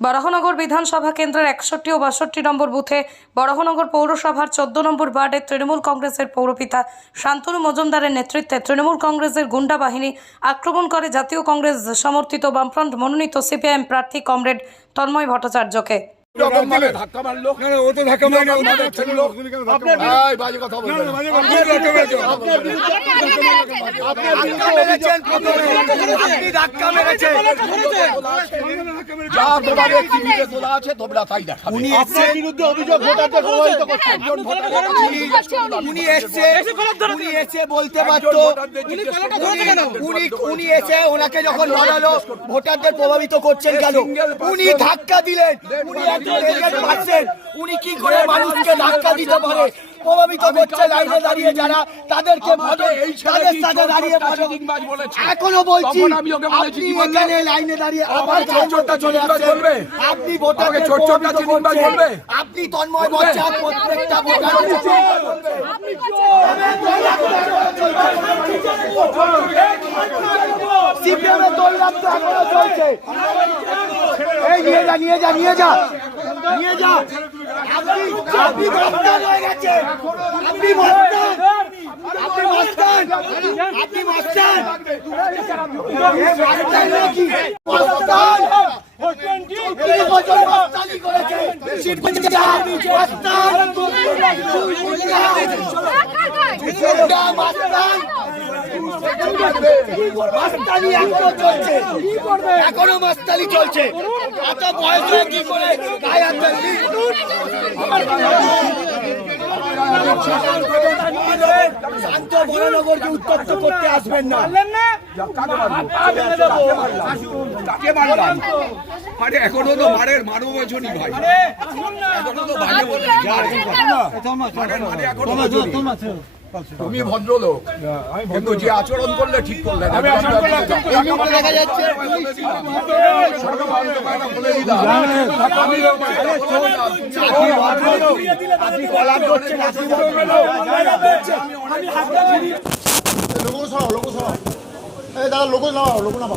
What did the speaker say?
বরাহনগর বিধানসভা কেন্দ্রের একষট্টি ও বাষট্টি নম্বর বুথে বরাহনগর পৌরসভার চোদ্দ নম্বর ওয়ার্ডের তৃণমূল কংগ্রেসের পৌরপিতা শান্তনু মজুমদারের নেতৃত্বে তৃণমূল কংগ্রেসের গুন্ডা বাহিনী আক্রমণ করে জাতীয় কংগ্রেস সমর্থিত বামফ্রন্ট মনোনীত সিপিআইএম প্রার্থী কমরেড তন্ময় ভট্টাচার্যকে। ধাক্কা মারলো না না ও তো ধাক্কা মারে না রকম ভাবে ঠেললো। এই, বাজে কথা বলবেন। আপনি ধাক্কা মেরেছেন। আপনি ধাক্কা মেরেছেন। যা তোমাদের টিভিতে তোলা আছে তোমরা তাই দেখাবে। আপনার বিরুদ্ধে অভিযোগ ভোটারদের প্রভাবিত করছেন। উনি এসছে। উনি এসে বলতে পারতো উনি উনি এসে ওনাকে যখন ভোটারদের প্রভাবিত করছেন কেন? উনি ধাক্কা দিলেন। উনি একজন এজেন্ট পাচ্ছেন। উনি কি করে মানুষকে ধাক্কা দিতে পারে? প্রভাবিত করছে লাইনে দাঁড়িয়ে যারা তাদেরকে তাদের সাথে দাঁড়িয়ে। এখনও বলছি আমি ওকে বলেছি আপনি এখানে লাইনে দাঁড়িয়ে আবার ছোটটা চলে আসছেন আপনি ছোটটা বলবে? আপনি তন্ময় বচ্চা প্রত্যেকটা ভোটারকে সিপিএম দৌড়াম তো এখনও চলছে। এই নিয়ে যা নিয়ে যা নিয়ে যা। নিয়ে যা। আপনি মস্তান হয়ে গেছে আপনি মস্তান আপনি মস্তান আপনি মস্তান মাস্তানি এখনও চলছে এখনও মাস্তানি চলছে এত বয়স হয়ে কি করে গায়ে হাত দিলি? শান্ত বড়নগরকে উত্তপ্ত করতে আসবেন না। আরে এখনও তো মারের মারো বছরই ভাই। এখনও তো মারে বলে মারের মানে এখনও। তুমি ভদ্রলোক কিন্তু যে আচরণ করলে ঠিক করলে না। দেখা যাচ্ছে লোগো সরাও লোগো সরাও এই দাদা লোগো নাও লোগো নাও